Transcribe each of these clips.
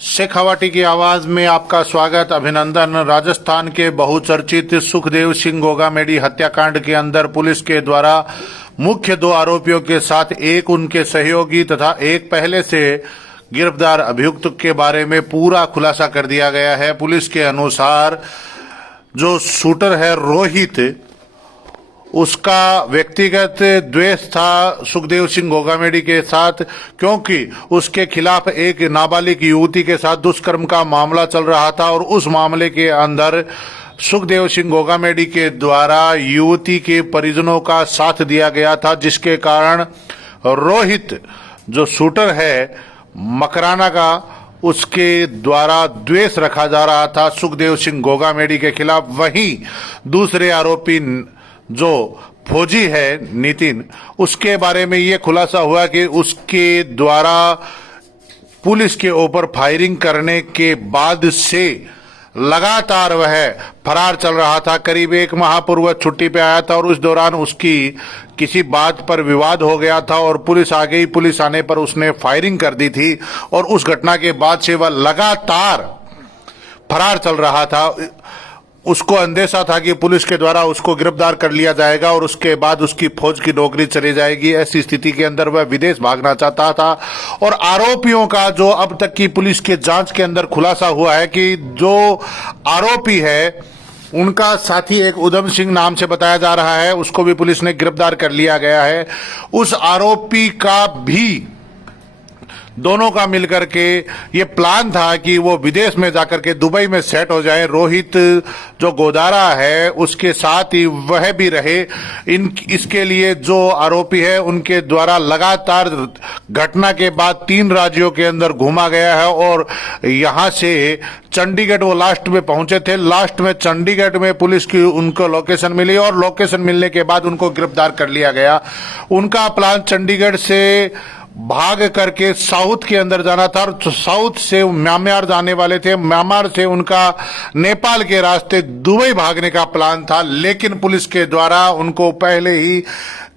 शेखावाटी की आवाज में आपका स्वागत, अभिनंदन। राजस्थान के बहुचर्चित सुखदेव सिंह गोगामेडी हत्याकांड के अंदर पुलिस के द्वारा मुख्य दो आरोपियों के साथ एक उनके सहयोगी तथा एक पहले से गिरफ्तार अभियुक्त के बारे में पूरा खुलासा कर दिया गया है। पुलिस के अनुसार जो शूटर है रोहित, उसका व्यक्तिगत द्वेष था सुखदेव सिंह गोगामेडी के साथ, क्योंकि उसके खिलाफ एक नाबालिग युवती के साथ दुष्कर्म का मामला चल रहा था और उस मामले के अंदर सुखदेव सिंह गोगामेडी के द्वारा युवती के परिजनों का साथ दिया गया था, जिसके कारण रोहित जो शूटर है मकराना का, उसके द्वारा द्वेष रखा जा रहा था सुखदेव सिंह गोगामेडी के खिलाफ। वहीं दूसरे आरोपी जो फौजी है नितिन, उसके बारे में ये खुलासा हुआ कि उसके द्वारा पुलिस के ऊपर फायरिंग करने के बाद से लगातार वह फरार चल रहा था। करीब एक माह पूर्व छुट्टी पे आया था और उस दौरान उसकी किसी बात पर विवाद हो गया था और पुलिस आ गई। पुलिस आने पर उसने फायरिंग कर दी थी और उस घटना के बाद से वह लगातार फरार चल रहा था। उसको अंदेशा था कि पुलिस के द्वारा उसको गिरफ्तार कर लिया जाएगा और उसके बाद उसकी फौज की नौकरी चली जाएगी। ऐसी स्थिति के अंदर वह विदेश भागना चाहता था। और आरोपियों का जो अब तक की पुलिस के जांच के अंदर खुलासा हुआ है कि जो आरोपी है उनका साथी एक उधम सिंह नाम से बताया जा रहा है, उसको भी पुलिस ने गिरफ्तार कर लिया गया है। उस आरोपी का भी दोनों का मिलकर के ये प्लान था कि वो विदेश में जाकर के दुबई में सेट हो जाए। रोहित जो गोदारा है उसके साथ ही वह भी रहे। इसके लिए जो आरोपी है उनके द्वारा लगातार घटना के बाद 3 राज्यों के अंदर घूमा गया है और यहां से चंडीगढ़ वो लास्ट में पहुंचे थे। लास्ट में चंडीगढ़ में पुलिस की उनको लोकेशन मिली और लोकेशन मिलने के बाद उनको गिरफ्तार कर लिया गया। उनका प्लान चंडीगढ़ से भाग करके साउथ के अंदर जाना था और साउथ से म्यांमार जाने वाले थे। म्यांमार से उनका नेपाल के रास्ते दुबई भागने का प्लान था, लेकिन पुलिस के द्वारा उनको पहले ही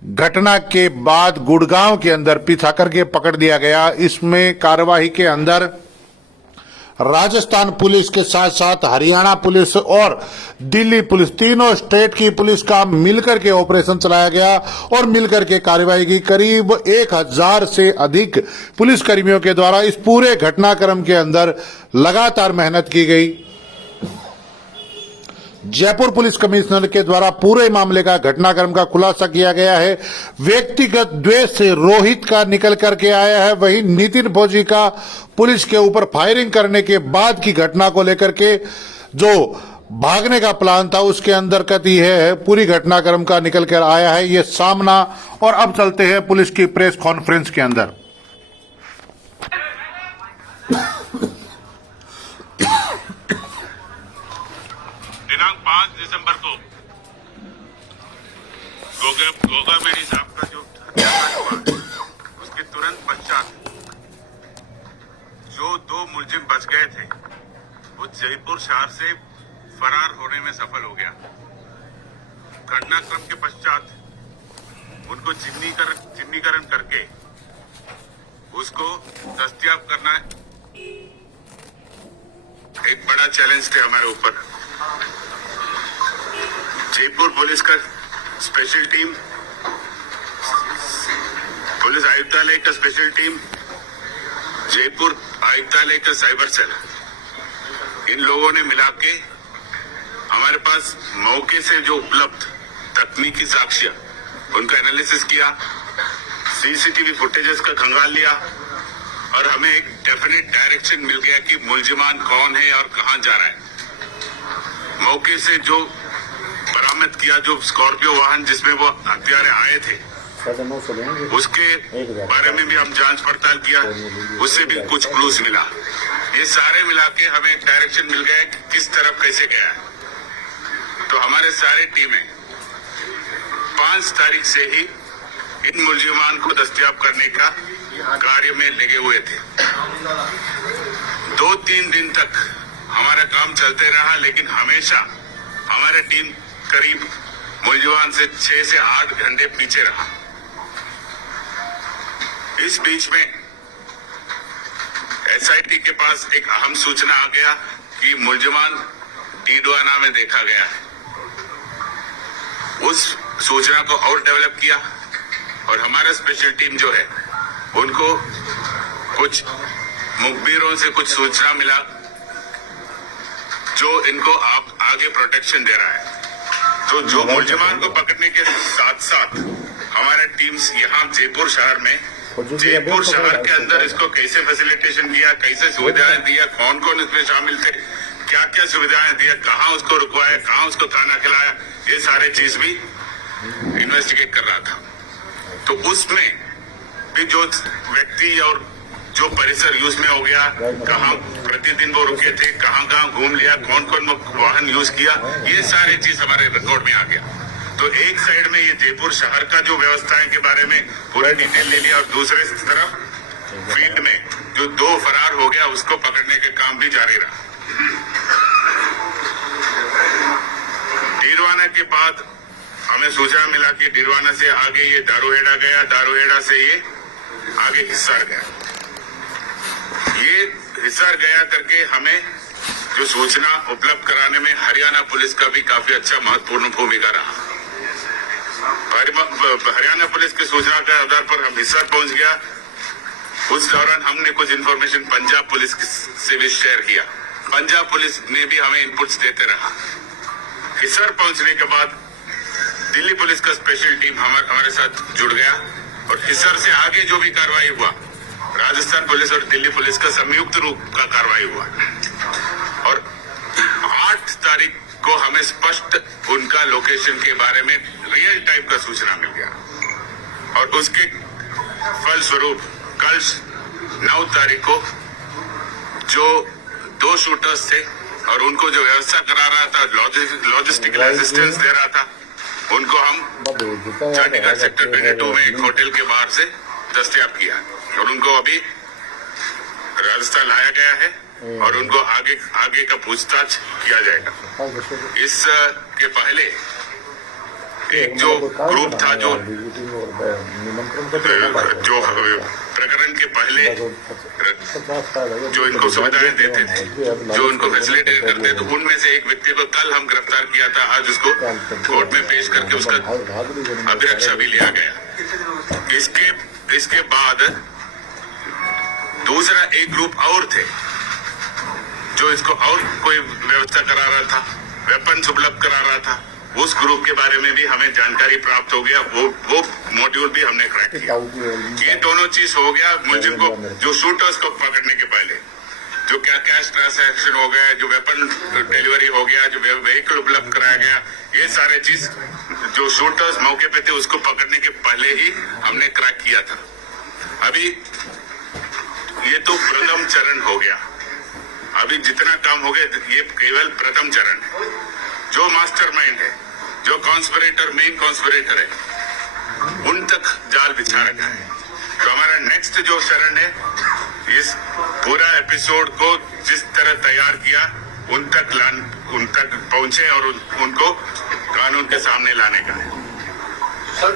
घटना के बाद गुड़गांव के अंदर पीछा करके पकड़ दिया गया। इसमें कार्यवाही के अंदर राजस्थान पुलिस के साथ साथ हरियाणा पुलिस और दिल्ली पुलिस, तीनों स्टेट की पुलिस का मिलकर के ऑपरेशन चलाया गया और मिलकर के कार्रवाई की। करीब 1000 से अधिक पुलिसकर्मियों के द्वारा इस पूरे घटनाक्रम के अंदर लगातार मेहनत की गई। जयपुर पुलिस कमिश्नर के द्वारा पूरे मामले का घटनाक्रम का खुलासा किया गया है। व्यक्तिगत द्वेष से रोहित का निकल करके आया है, वहीं नितिन फौजी का पुलिस के ऊपर फायरिंग करने के बाद की घटना को लेकर के जो भागने का प्लान था उसके अंदर कथी है पूरी घटनाक्रम का निकल कर आया है ये सामना। और अब चलते हैं पुलिस की प्रेस कॉन्फ्रेंस के अंदर। दिनांक 5 दिसंबर को गोगामेडी साहब का जो हत्याकांड हुआ उसके तुरंत पश्चात जो 2 मुलजिम बच गए थे वो जयपुर शहर से फरार होने में सफल हो गया। घटनाक्रम के पश्चात उनको चिन्हीकरण करके उसको दस्तयाब करना एक बड़ा चैलेंज थे हमारे ऊपर। जयपुर पुलिस का स्पेशल टीम, पुलिस आयुक्तालय का स्पेशल टीम, जयपुर आयुक्तालय का साइबर सेल, इन लोगों ने मिला के हमारे पास मौके से जो उपलब्ध तकनीकी साक्ष्य उनका एनालिसिस किया, सीसीटीवी फुटेजेस का खंगाल लिया और हमें एक डेफिनेट डायरेक्शन मिल गया कि मुलजिमान कौन है और कहां जा रहा है। मौके से जो बरामद किया, जो स्कॉर्पियो वाहन जिसमें वो हत्यारे आए थे, उसके बारे में भी हम जांच पड़ताल किया, उससे भी कुछ क्लूज मिला। ये सारे मिला के हमें एक डायरेक्शन मिल गया कि किस तरफ कैसे गया है। तो हमारे सारे टीमें 5 तारीख से ही इन मुलजिमान को दस्तयाब करने का कार्य में लगे हुए थे। 2-3 दिन तक हमारा काम चलते रहा, लेकिन हमेशा हमारा टीम करीब मुलजिमान से 6 से 8 घंटे पीछे रहा। इस बीच में एसआईटी के पास एक अहम सूचना आ गया कि मुलजमान डीडवाना में देखा गया है। उस सूचना को और डेवलप किया और हमारा स्पेशल टीम जो है उनको कुछ मुखबिरों से कुछ सूचना मिला जो इनको आगे प्रोटेक्शन दे रहा है। तो जो मुलजमान को पकड़ने के साथ साथ हमारा टीम्स यहाँ जयपुर शहर में, जयपुर शहर के अंदर इसको कैसे फैसिलिटेशन किया, कैसे सुविधाएं दिया, कौन कौन इसमें शामिल थे, क्या क्या सुविधाएं दिया, कहाँ उसको रुकवाया, कहाँ उसको खाना खिलाया, ये सारे चीज भी इन्वेस्टिगेट कर रहा था। तो उसमें भी जो व्यक्ति और जो परिसर यूज में हो गया, कहाँ प्रतिदिन वो रुके थे, कहाँ कहाँ घूम लिया, कौन कौन वाहन यूज किया, ये सारी चीज हमारे रिकॉर्ड में आ गया। तो एक साइड में ये जयपुर शहर का जो व्यवस्थाएं के बारे में पूरा डिटेल ले लिया और दूसरे तरफ फील्ड में जो 2 फरार हो गया उसको पकड़ने के काम भी जारी रहा। डीरवाना के बाद हमें सूचना मिला कि डीरवाना से आगे ये दारूहेड़ा गया, दारूहेड़ा से ये आगे हिसार गया। ये हिसार गया करके हमें जो सूचना उपलब्ध कराने में हरियाणा पुलिस का भी काफी अच्छा महत्वपूर्ण भूमिका रहा। हरियाणा पुलिस की सूचना के आधार पर हम हिसार पहुंच गया। उस दौरान हमने कुछ इन्फॉर्मेशन पंजाब पुलिस से भी शेयर किया। पंजाब पुलिस ने भी हमें इनपुट्स देते रहा। हिसार पहुंचने के बाद दिल्ली पुलिस का स्पेशल टीम हमारे साथ जुड़ गया और हिसार से आगे जो भी कार्रवाई हुआ, राजस्थान पुलिस और दिल्ली पुलिस का संयुक्त रूप का कार्रवाई हुआ और 8 तारीख को हमें स्पष्ट उनका लोकेशन के बारे में रियल टाइम का सूचना मिल गया और उसके फलस्वरूप कल 9 तारीख को जो 2 शूटर्स थे और उनको जो व्यवस्था करा रहा था, लॉजिस्टिकल असिस्टेंस दे रहा था, उनको हम चंडीगढ़ सेक्टर 22 में एक होटल के बाहर से दस्तयाब किया और उनको अभी राजस्थान लाया गया है और उनको आगे का पूछताछ किया जाएगा। इस के पहले एक जो ग्रुप था जो प्रकरण के पहले जो इनको सुविधाएं देते थे, जो इनको फैसिलिटेट करते थे, तो उनमें से एक व्यक्ति को कल हम गिरफ्तार किया था। आज उसको कोर्ट में पेश करके उसका अभिरक्षा भी लिया गया। इसके बाद दूसरा एक ग्रुप और थे जो इसको और कोई व्यवस्था करा रहा था, वेपन्स उपलब्ध करा रहा था। उस ग्रुप के बारे में भी हमें जानकारी प्राप्त हो गया। वो मॉड्यूल भी हमने क्रैक किया। ये दोनों चीज हो गया। मुलजिम को जो शूटर्स को पकड़ने के पहले जो क्या कैश ट्रांसैक्शन हो गया, जो वेपन डिलीवरी हो गया, जो व्हीकल उपलब्ध कराया गया, ये सारे चीज जो शूटर्स मौके पे थे उसको पकड़ने के पहले ही हमने क्रैक किया था। अभी ये तो प्रथम चरण हो गया। अभी जितना काम हो गया ये केवल प्रथम चरण है। जो मास्टरमाइंड है, जो कॉन्स्पिरेटर, मेन कॉन्स्पिरेटर है, उन तक जाल बिछा रखा है। तो हमारा नेक्स्ट जो चरण है, इस पूरा एपिसोड को जिस तरह तैयार किया उन तक पहुंचे और उनको कानून के सामने लाने का है। सर,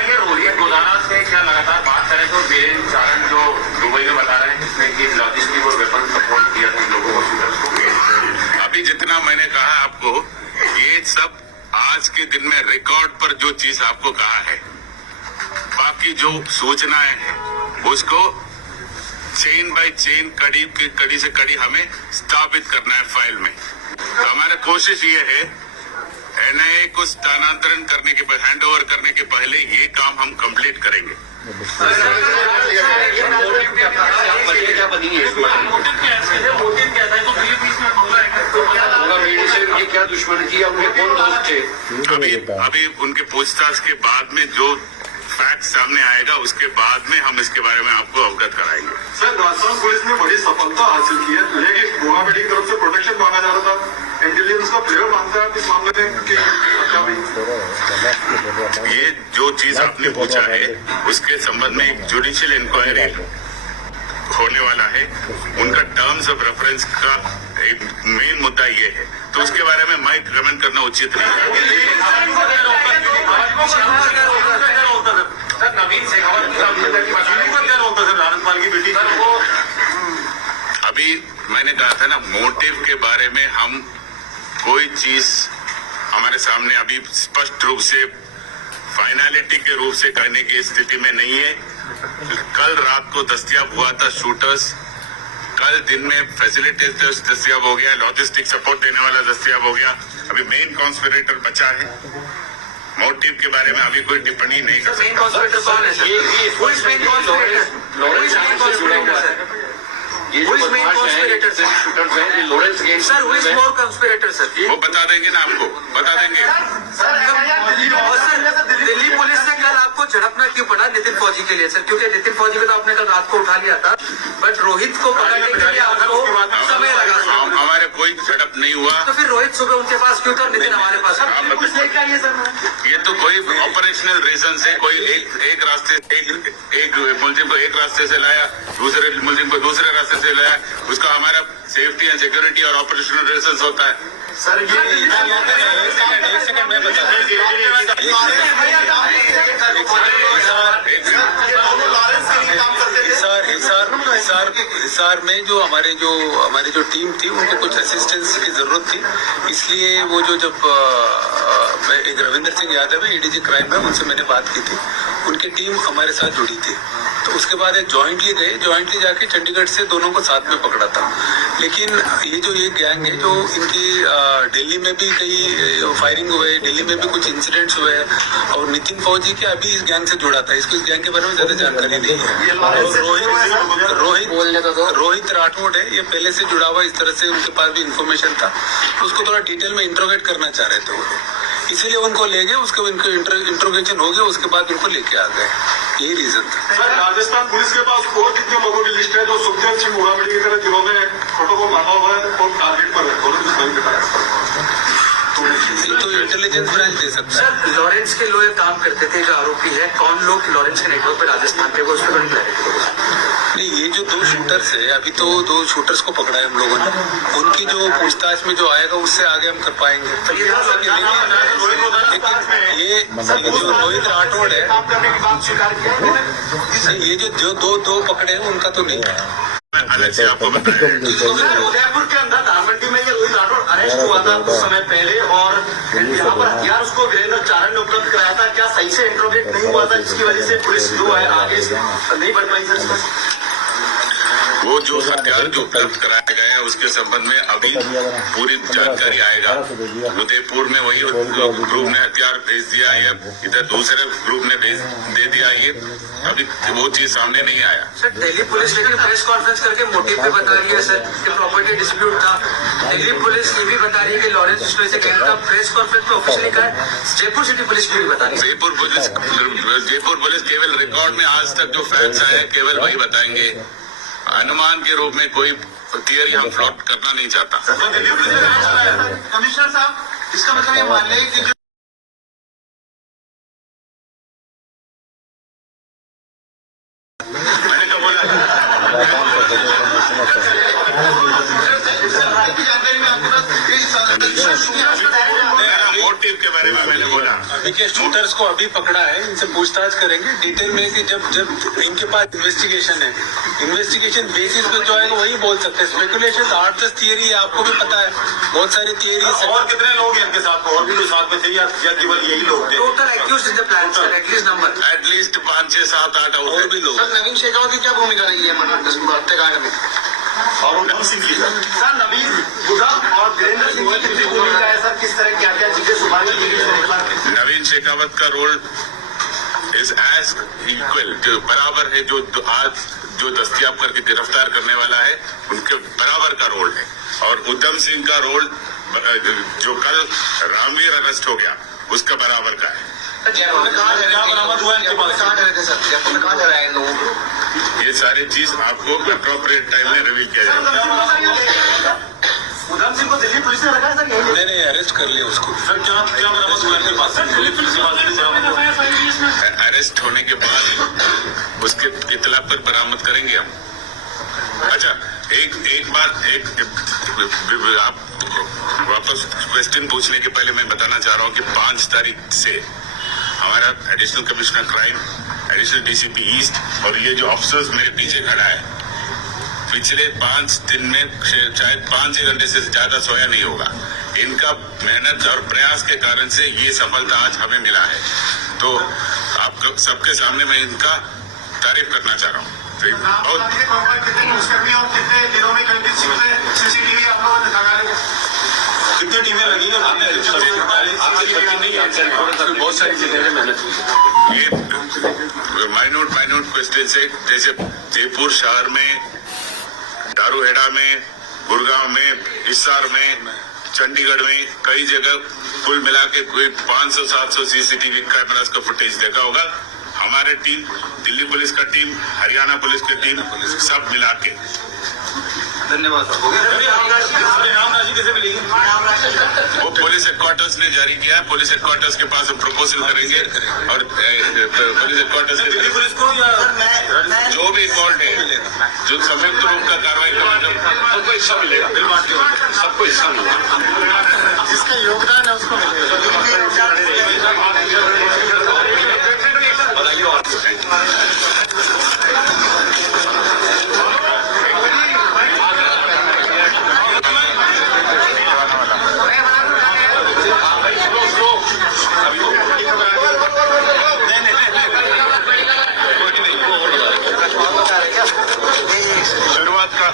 ये रोहित गोदाना से क्या लगातार बात करें तो वीरेंद्र चारण जो दुबई में बता रहे हैं जिसमें कि लॉजिस्टिक और वेपन सपोर्ट किया था लोगों को। अभी जितना मैंने कहा आपको, ये सब आज के दिन में रिकॉर्ड पर जो चीज आपको कहा है, बाकी जो सूचनाएं हैं उसको चेन बाय चेन, कड़ी से कड़ी हमें स्थापित करना है फाइल में। तो हमारा कोशिश ये है एनआईए को स्थानांतरण करने के बाद, हैंड ओवर करने के पहले ये काम हम कंप्लीट करेंगे। क्या दुश्मन की, उनके कौन दोस्त थे? अभी उनके पूछताछ के बाद में जो फैक्ट सामने आएगा उसके बाद में हम इसके बारे में आपको अवगत कराएंगे। सर, राजस्थान पुलिस ने बड़ी सफलता हासिल की है, लेकिन गोवा मेडी की तरफ से प्रोटेक्शन मांगा जा रहा था। इंटेलिजेंस का फ्लेवर मानता है इस मामले में कि ये जो चीज आपने पूछा है उसके संबंध में एक जुडिशियल इंक्वायरी होने वाला है। उनका टर्म्स ऑफ रेफरेंस का एक मेन मुद्दा ये है, तो उसके बारे में मैं कमेंट करना उचित नहीं है। नवीन शेखावत का अभी तक क्या रोकता सर राजस्थान की बेटी सर वो अभी मैंने कहा था ना, मोटिव के बारे में हम कोई चीज हमारे सामने अभी स्पष्ट रूप से फाइनलिटी के रूप से करने की स्थिति में नहीं है। कल रात को दस्तयाब हुआ था शूटर्स, कल दिन में फैसिलिटेटर्स दस्तयाब हो गया, लॉजिस्टिक सपोर्ट देने वाला दस्तयाब हो गया, अभी मेन कॉन्स्पिरेटर बचा है। मोटिव के बारे में अभी कोई टिप्पणी नहीं कर मेन सकता। कॉन्स्पिरेटर कौन है sir? Who is main conspirator? Who is main conspirator, sir? Who is main conspirator, sir? Sir, who is more conspirator, sir? वो बता देंगे ना, आपको बता देंगे। और सर दिल्ली पुलिस ने कल आपको झड़पना क्यों पड़ा नितिन फौजी के लिए सर? क्योंकि नितिन फौजी को तो आपने कल रात को उठा लिया था, बट रोहित को पकड़ने के लिए आपको समय लगा सर। हमारे कोई झड़प नहीं हुआ। तो फिर रोहित सुबह उनके पास क्यों था, नितिन हमारे पास? ये तो कोई ऑपरेशनल रीजन से कोई एक रास्ते एक मुलजिम को एक रास्ते से लाया, दूसरे मुलजिम को दूसरे रास्ते से लाया, उसका हमारा सेफ्टी एंड सिक्योरिटी और ऑपरेशनल रीजन होता है। सर ये हिसार में जो हमारी जो टीम थी उनको कुछ असिस्टेंस की जरूरत थी, इसलिए वो जो जब एक रविंद्र सिंह यादव है एडीजी क्राइम में, उनसे मैंने बात की थी, उनकी टीम हमारे साथ जुड़ी थी। तो उसके बाद एक जॉइंटली जाके चंडीगढ़ से दोनों को साथ में पकड़ा था। लेकिन ये जो ये गैंग है जो इनकी दिल्ली में भी कई फायरिंग हुए, दिल्ली में भी कुछ इंसिडेंट्स हुए, और नितिन फौजी के अभी इस गैंग से जुड़ा था, इसको इस गैंग के बारे में ज्यादा जानकारी नहीं है। रोहित राठौड़ है, ये पहले से जुड़ा हुआ, इस तरह से उनके पास भी इंफॉर्मेशन था, उसको थोड़ा डिटेल में इंट्रोगेट करना चाह रहे थे वो, इसीलिए उनको ले गए, उसके उनको इंट्रोगेशन हो गया, उसके बाद उनको लेके आ गए, यही रीजन था। सर राजस्थान पुलिस के पास और कितने लोगों की लिस्ट है जो सुखदेव सिंह मोगाबेड़ी की तरह जिन्होंने फोटो को मारा हुआ है और टारगेट पर है और कुछ नहीं बताया? तो इंटेलिजेंस ब्रांच दे सकता है। सर लॉरेंस के लोग काम करते थे, जो आरोपी है, कौन लोग लॉरेंस के नेटवर्क पे राजस्थान के, वो उस पर बड़ी क्लैरिटी। नहीं, ये जो 2 शूटर्स है, अभी तो 2 शूटर्स को पकड़ा है हम लोगों ने, उनकी जो पूछताछ में जो आएगा उससे आगे हम कर पाएंगे। लेकिन ये जो रोहित राठौड़ है, ये जो दो पकड़े हैं उनका तो नहीं है। अलग से आपको बताया। उदयपुर के अंदर धानमंडी में ये रोहित राठौड़ अरेस्ट हुआ था कुछ समय पहले और यहाँ पर हथियार उसको वीरेंद्र चारण ने उपलब्ध कराया था। क्या सही से इंट्रोगेट नहीं हुआ था जिसकी वजह से पुलिस जो है आगे नहीं बढ़ पाई सर इसमें? वो जो हथियार जो उपलब्ध कराया गया है उसके संबंध में अभी पूरी जानकारी आएगा। उदयपुर में वही ग्रुप ने हथियार भेज दिया है, इधर दूसरे ग्रुप ने दे दिया, ये अभी वो चीज सामने नहीं आया। सर दिल्ली पुलिस लेकिन प्रेस कॉन्फ्रेंस करके मोटिव भी बता रही है सर कि प्रॉपर्टी डिस्प्यूट था। दिल्ली पुलिस ये भी बता रही है कि लॉरेंस बिश्नोई से कहने का प्रेस कॉन्फ्रेंस में ऑफिशियली कहा है। जयपुर सिटी पुलिस भी बता रही है। जयपुर पुलिस केवल रिकॉर्ड में आज तक जो फैक्ट्स आए हैं केवल वही बताएंगे, अनुमान के रूप में कोई थियरी हम फ्लॉट करना नहीं चाहता। कमिश्नर साहब, इसका मतलब ये मान लें कि मैंने क्या बोला? मोटिव के बारे में मैंने बोला। देखिए शूटर्स को अभी पकड़ा है, इनसे पूछताछ करेंगे डिटेल में कि जब इनके पास इन्वेस्टिगेशन है, इन्वेस्टिगेशन बेसिस पे जो है वही बोल सकते हैं। स्पेकुलेशन आर्ट थियरी है, आपको भी पता है, बहुत सारी थियरी है। और कितने लोग हैं इनके साथ? और भी तो साथ में थे या केवल यही लोग थे? Total accused in the plan sir, at least number at least 5, 6, 7, 8 और भी लोग। नवीन शेखावत की क्या भूमिका रही है हत्याकांड में? और उधम सिंह की सर, नवीन उधम और वीरेंद्र सिंह की कितनी भूमिका है सर? किस तरह क्या क्या चीजें सुधार? नवीन शेखावत का रोल इज एज इक्वल, जो बराबर है, जो आज जो दस्तयाब करके गिरफ्तार करने वाला है उनके बराबर का रोल है। और उधम सिंह का रोल जो कल रामवीर अरेस्ट हो गया उसका बराबर का है। ये सारी चीज आपको अप्रोप्रिएट टाइम में रिवील किया जाएगा। उधम सिंह को दिल्ली पुलिस ने रखा है सर? मैंने अरेस्ट कर लिया उसको। सर क्या बरामद हुआ इनके पास? अरेस्ट होने के बाद उसके इतला पर बरामद करेंगे हम। अच्छा, एक बात आप वापस क्वेश्चन पूछने के पहले मैं बताना चाह रहा हूँ कि 5 तारीख से हमारा additional commissioner crime additional DCP east और ये जो ऑफिसर्स मेरे पीछे खड़ा है, पिछले 5 दिन में शायद 5-6 घंटे से ज्यादा सोया नहीं होगा। इनका मेहनत और प्रयास के कारण से ये सफलता आज हमें मिला है। तो आप सबके सामने मैं इनका तारीफ करना चाह रहा हूँ। बहुत कितनी टीमें लगी हैं? बहुत सारी चीजें मेहनत की। ये माइन्यूट क्वेश्चन है, जैसे जयपुर शहर में, दारूहेड़ा में, गुड़गांव में, हिसार में, चंडीगढ़ में कई जगह कुल मिला के कोई 500-700 सीसीटीवी कैमरास का फुटेज देखा होगा। हमारे टीम, दिल्ली पुलिस का टीम, हरियाणा पुलिस की टीम, सब मिला के। धन्यवाद। रामराशि कैसे मिलेगी? वो पुलिस हेडक्वार्टर्स ने जारी किया है। पुलिस हेडक्वार्टर्स के पास हम प्रपोजल करेंगे और पुलिस हेडक्वार्टर्स दिल्ली पुलिस को या जो भी इन्वॉल्व है, जो संयुक्त रूप का कार्रवाई करेगा, सबको हिस्सा मिलेगा। सबको हिस्सा मिलेगा। जिसका योगदान है उसको शुरुआत का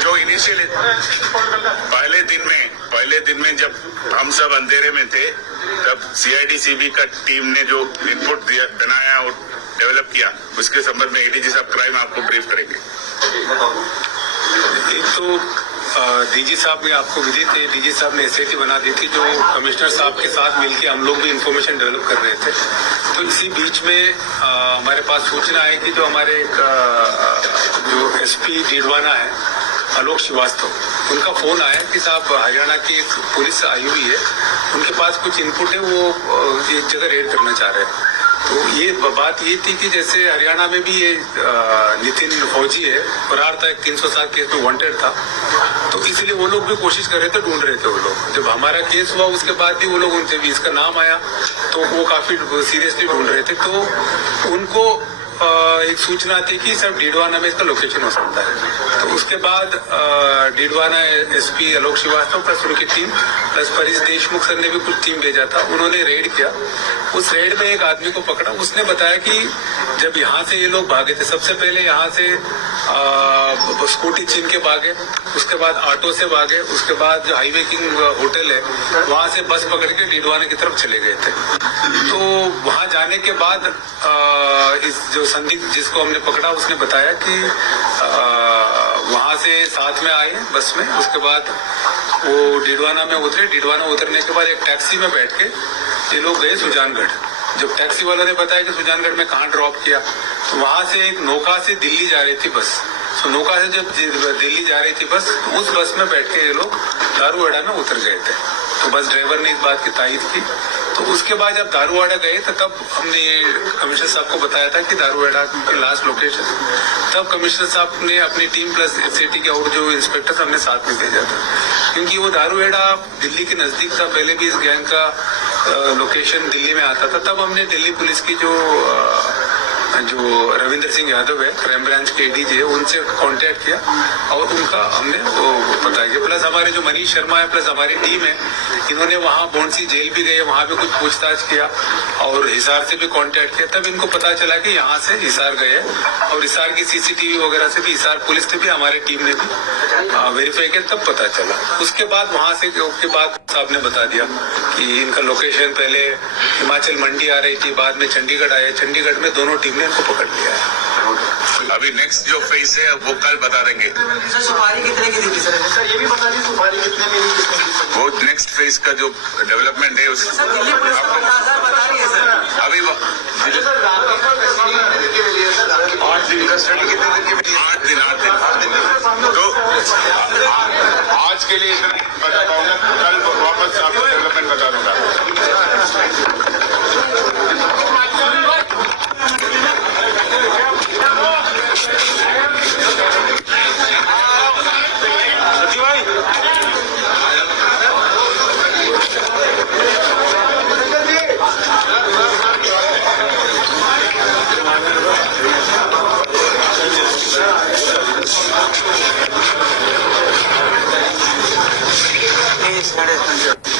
जो इनिशियली पहले दिन में जब हम सब अंधेरे में थे, तब सीआईडी-सीबी का टीम ने जो इनपुट दिया, बनाया और डेवलप किया, उसके संबंध में एडीजी साहब क्राइम आपको ब्रीफ करेंगे। एक तो डीजी साहब ने आपको विदित है, डीजी साहब ने एसआईटी बना दी थी, जो कमिश्नर साहब के साथ मिलकर हम लोग भी इंफॉर्मेशन डेवलप कर रहे थे। तो इसी बीच में हमारे पास सूचना है कि जो हमारे जो एसपी डीडवाना है, आलोक श्रीवास्तव, उनका फोन आया कि साहब हरियाणा की एक पुलिस आई हुई है, उनके पास कुछ इनपुट है, वो एक जगह रेड करना चाह रहे हैं। तो ये बात ये थी कि जैसे हरियाणा में भी ये नितिन फौजी है, फरार था, 307 केस में वांटेड था, तो इसलिए वो लोग भी कोशिश कर रहे थे, ढूंढ रहे थे वो लोग। जब हमारा केस हुआ उसके बाद भी वो लोग, उनसे भी इसका नाम आया, तो वो काफी सीरियसली ढूंढ रहे थे। तो उनको एक सूचना थी कि सर डीडवाना में इसका लोकेशन हो सकता है। तो उसके बाद डीडवाना एसपी आलोक श्रीवास्तव प्लस उनकी team plus Paresh Deshmukh sir ने भी कुछ टीम भेजा था, उन्होंने रेड किया। उस रेड में एक आदमी को पकड़ा। उसने बताया कि जब यहाँ से ये लोग भागे थे, सबसे पहले यहाँ से स्कूटी छीन के भागे, उसके बाद ऑटो से भागे, उसके बाद जो हाईवे किंग होटल है वहां से बस पकड़ के डीडवाना की तरफ चले गए थे। तो वहां जाने के बाद इस जो संदिग्ध जिसको हमने पकड़ा, उसने बताया कि वहां से साथ में आए बस में, उसके बाद वो डीडवाना में उतरे। डीडवाना उतरने के बाद एक टैक्सी में बैठ के ये लोग गए सुजानगढ़। जब टैक्सी वाला ने बताया कि सुजानगढ़ में कहाँ ड्रॉप किया, तो वहां से एक नौका से दिल्ली जा रही थी बस। तो नौका से जब दिल्ली जा रही थी बस, तो उस बस में बैठ के ये लोग दारूवाड़ा में उतर गए थे। तो बस ड्राइवर ने इस बात की तायीद की। तो उसके बाद जब दारूवाड़ा गए तो तब हमने कमिश्नर साहब को बताया था कि दारूवाड़ा की लास्ट लोकेशन। तब कमिश्नर साहब ने अपनी टीम प्लस एसआईटी के और जो इंस्पेक्टर हमने साथ में भेजा था, क्योंकि वो दारूवाड़ा दिल्ली के नजदीक था। पहले भी इस गैंग का लोकेशन दिल्ली में आता था। तब हमने दिल्ली पुलिस की जो रविंद्र सिंह यादव है, क्राइम ब्रांच के एडीजी है, उनसे कांटेक्ट किया और उनका हमने वो पता किया। प्लस हमारे जो मनीष शर्मा है प्लस हमारी टीम है, इन्होंने वहाँ बोंडसी जेल भी गए, वहाँ पे कुछ पूछताछ किया और हिसार से भी कांटेक्ट किया। तब इनको पता चला कि यहाँ से हिसार गए और हिसार की सीसीटीवी वगैरह से भी हिसार पुलिस ने भी, हमारी टीम ने भी वेरीफाई किया, तब पता चला। उसके बाद वहाँ से के बाद साहब ने बता दिया कि इनका लोकेशन पहले हिमाचल मंडी आ रही थी, बाद में चंडीगढ़ आया। चंडीगढ़ में दोनों टीम ने इनको पकड़ लिया है। अभी नेक्स्ट जो फेज है वो कल बता देंगे। सुपारी कितने की थी सर? ये भी बता दी सुपारी कितने की? वो नेक्स्ट फेज का जो डेवलपमेंट है उस दिल्ली पुलिस को बता रही है सर। अभी 8 दिन। तो आज के लिए इतना बता पाऊंगा, कल वापस आपको डेवलपमेंट बता दूंगा। Please,